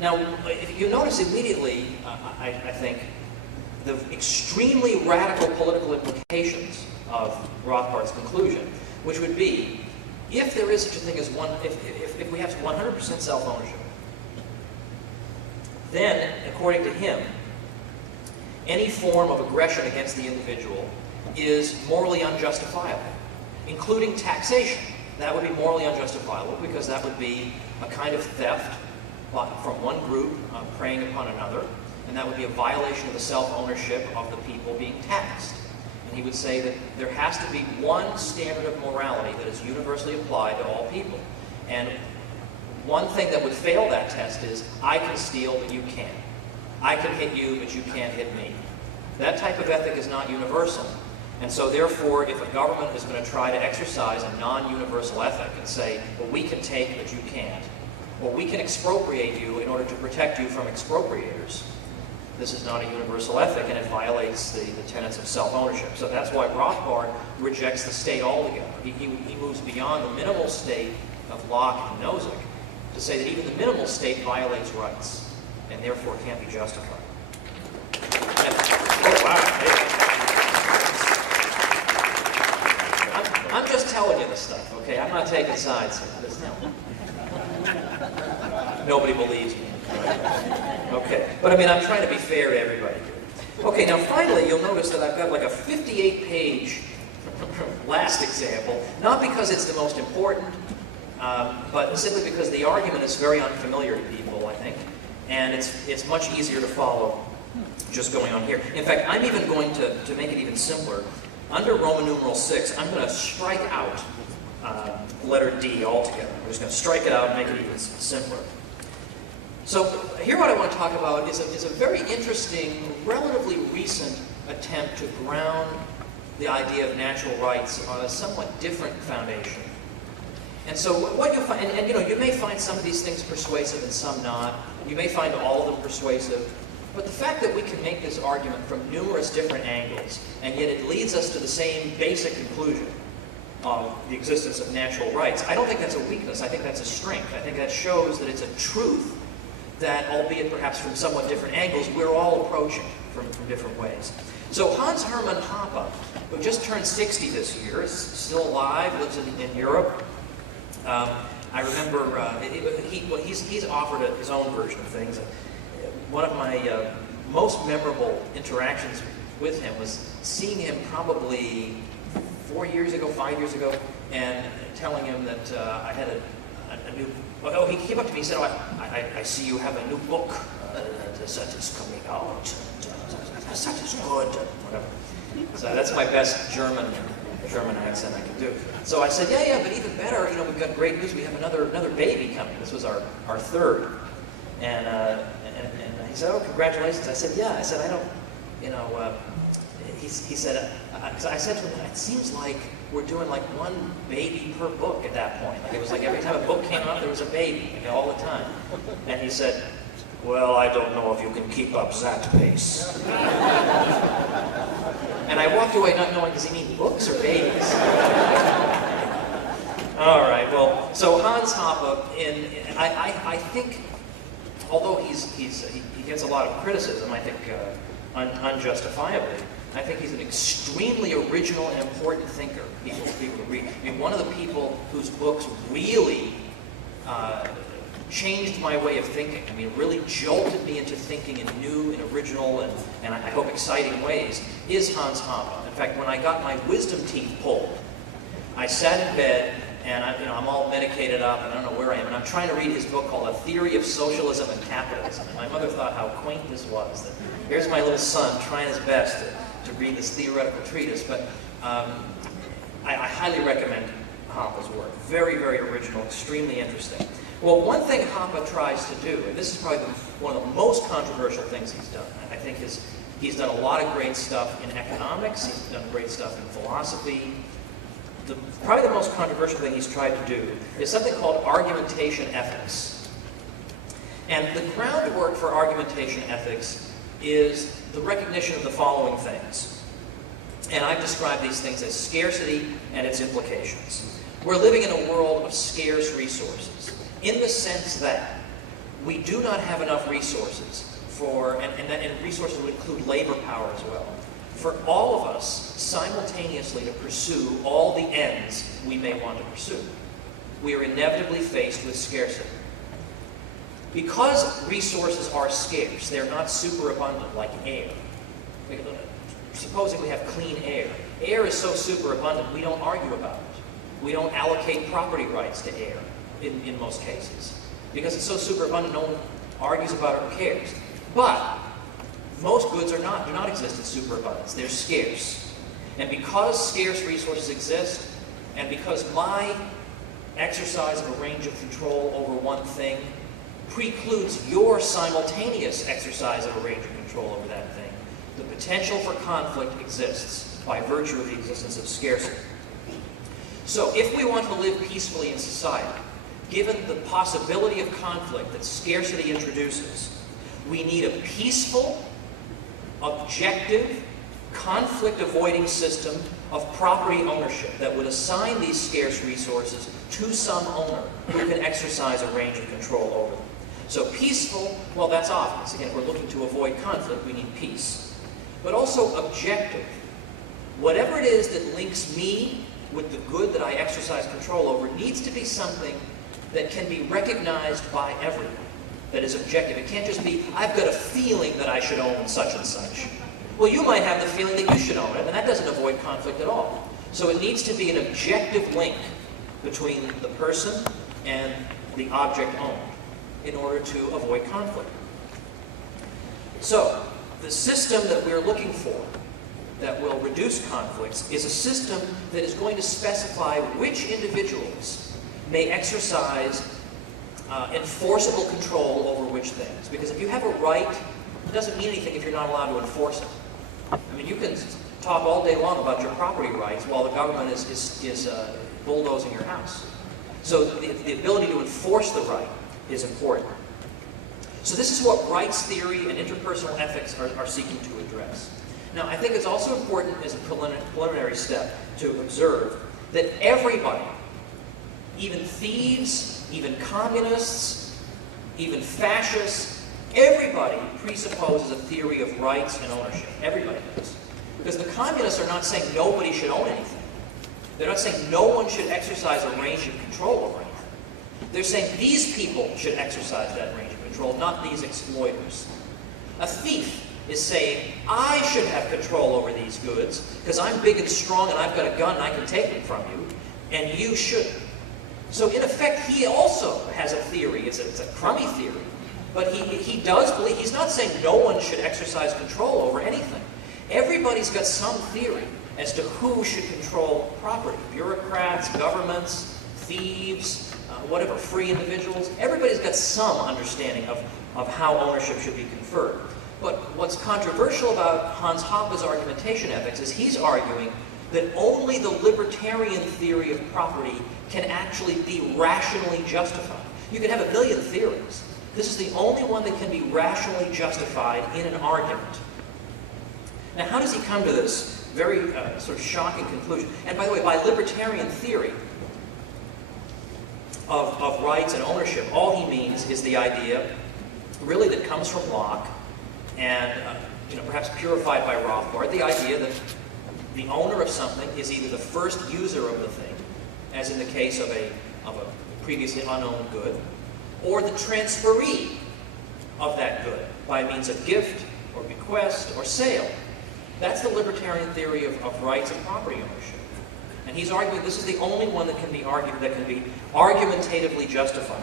Now, if you notice immediately, I think, the extremely radical political implications of Rothbard's conclusion, which would be, if there is such a thing as if we have 100% self-ownership, then, according to him, any form of aggression against the individual is morally unjustifiable, including taxation. That would be morally unjustifiable because that would be a kind of theft from one group preying upon another, and that would be a violation of the self-ownership of the people being taxed. And he would say that there has to be one standard of morality that is universally applied to all people. And one thing that would fail that test is, I can steal, but you can't. I can hit you, but you can't hit me. That type of ethic is not universal. And so therefore, if a government is going to try to exercise a non-universal ethic and say, well, we can take, but you can't, or we can expropriate you in order to protect you from expropriators, this is not a universal ethic, and it violates the tenets of self-ownership. So that's why Rothbard rejects the state altogether. He moves beyond the minimal state of Locke and Nozick to say that even the minimal state violates rights, and therefore can't be justified. Oh, wow. I'm just telling you this stuff, okay? I'm not taking sides here. Nobody believes me. Okay, but I mean, I'm trying to be fair to everybody here. Okay, now finally, you'll notice that I've got like a 58-page last example, not because it's the most important, but simply because the argument is very unfamiliar to people, I think, and it's much easier to follow just going on here. In fact, I'm even going to make it even simpler. Under Roman numeral 6, I'm going to strike out letter D altogether. I'm just going to strike it out and make it even simpler. So here what I want to talk about is a very interesting, relatively recent attempt to ground the idea of natural rights on a somewhat different foundation. And so what you'll find, and you know, you may find some of these things persuasive and some not. You may find all of them persuasive. But the fact that we can make this argument from numerous different angles, and yet it leads us to the same basic conclusion of the existence of natural rights, I don't think that's a weakness. I think that's a strength. I think that shows that it's a truth that, albeit perhaps from somewhat different angles, we're all approaching from different ways. So Hans Hermann Hoppe, who just turned 60 this year, is still alive, lives in Europe. I remember he's offered his own version of things. One of my most memorable interactions with him was seeing him probably 4 years ago, 5 years ago, and telling him that I had a new. Oh, he came up to me and said, "Oh, I see you have a new book that is coming out. That is good." Whatever. So that's my best German accent I can do. So I said, "Yeah, but even better, you know, we've got great news. We have another baby coming. This was our third." And he said, "Oh, congratulations." I said, "Yeah." I said, "I don't, you know," he said, I said to him, "It seems like we're doing like one baby per book at that point. Like it was like every time a book came out, there was a baby, like, all the time." And he said, "Well, I don't know if you can keep up that pace." And I walked away not knowing, does he mean books or babies? All right, well, so Hans Hoppe, I think, although he gets a lot of criticism, I think unjustifiably, I think he's an extremely original and important thinker. People read. I mean, one of the people whose books really changed my way of thinking. I mean, really jolted me into thinking in new and original and I hope exciting ways is Hans Hoppe. In fact, when I got my wisdom teeth pulled, I sat in bed and I'm all medicated up and I don't know where I am, and I'm trying to read his book called A Theory of Socialism and Capitalism. And my mother thought how quaint this was. That here's my little son trying his best to read this theoretical treatise, but I highly recommend Hoppe's work. Very, very original, extremely interesting. Well, one thing Hoppe tries to do, and this is probably one of the most controversial things he's done. I think he's done a lot of great stuff in economics, he's done great stuff in philosophy. Probably the most controversial thing he's tried to do is something called argumentation ethics. And the groundwork for argumentation ethics is the recognition of the following things. And I've described these things as scarcity and its implications. We're living in a world of scarce resources, in the sense that we do not have enough resources for, and resources would include labor power as well, for all of us simultaneously to pursue all the ends we may want to pursue. We are inevitably faced with scarcity. Because resources are scarce, they're not superabundant like air. Supposing we have clean air. Air is so superabundant, we don't argue about it. We don't allocate property rights to air in most cases. Because it's so superabundant, no one argues about it or cares. But most goods do not exist in superabundance. They're scarce. And because scarce resources exist, and because my exercise of a range of control over one thing precludes your simultaneous exercise of a range of control over that thing, the potential for conflict exists by virtue of the existence of scarcity. So if we want to live peacefully in society, given the possibility of conflict that scarcity introduces, we need a peaceful, objective, conflict-avoiding system of property ownership that would assign these scarce resources to some owner who can exercise a range of control over them. So peaceful, well, that's obvious. Again, if we're looking to avoid conflict, we need peace. But also objective. Whatever it is that links me with the good that I exercise control over needs to be something that can be recognized by everyone, that is objective. It can't just be, I've got a feeling that I should own such and such. Well, you might have the feeling that you should own it, and that doesn't avoid conflict at all. So it needs to be an objective link between the person and the object owned in order to avoid conflict. So, the system that we're looking for that will reduce conflicts is a system that is going to specify which individuals may exercise enforceable control over which things. Because if you have a right, it doesn't mean anything if you're not allowed to enforce it. I mean, you can talk all day long about your property rights while the government is bulldozing your house. So the ability to enforce the right is important. So this is what rights theory and interpersonal ethics are seeking to address. Now, I think it's also important as a preliminary step to observe that everybody, even thieves, even communists, even fascists, everybody presupposes a theory of rights and ownership. Everybody does. Because the communists are not saying nobody should own anything. They're not saying no one should exercise a range of control over anything. They're saying these people should exercise that range of control, not these exploiters. A thief is saying, I should have control over these goods because I'm big and strong and I've got a gun and I can take them from you, and you shouldn't. So in effect, he also has a theory. It's a crummy theory. But he does believe, he's not saying no one should exercise control over anything. Everybody's got some theory as to who should control property. Bureaucrats, governments, thieves, whatever, free individuals. Everybody's got some understanding of how ownership should be conferred. But what's controversial about Hans Hoppe's argumentation ethics is he's arguing that only the libertarian theory of property can actually be rationally justified. You can have a million theories. This is the only one that can be rationally justified in an argument. Now, how does he come to this very sort of shocking conclusion? And by the way, by libertarian theory of rights and ownership, all he means is the idea, really, that comes from Locke and perhaps purified by Rothbard, the idea that the owner of something is either the first user of the thing, as in the case of a previously unowned good, or the transferee of that good by means of gift or bequest or sale. That's the libertarian theory of rights and property ownership. And he's arguing this is the only one that can be argued, that can be argumentatively justified.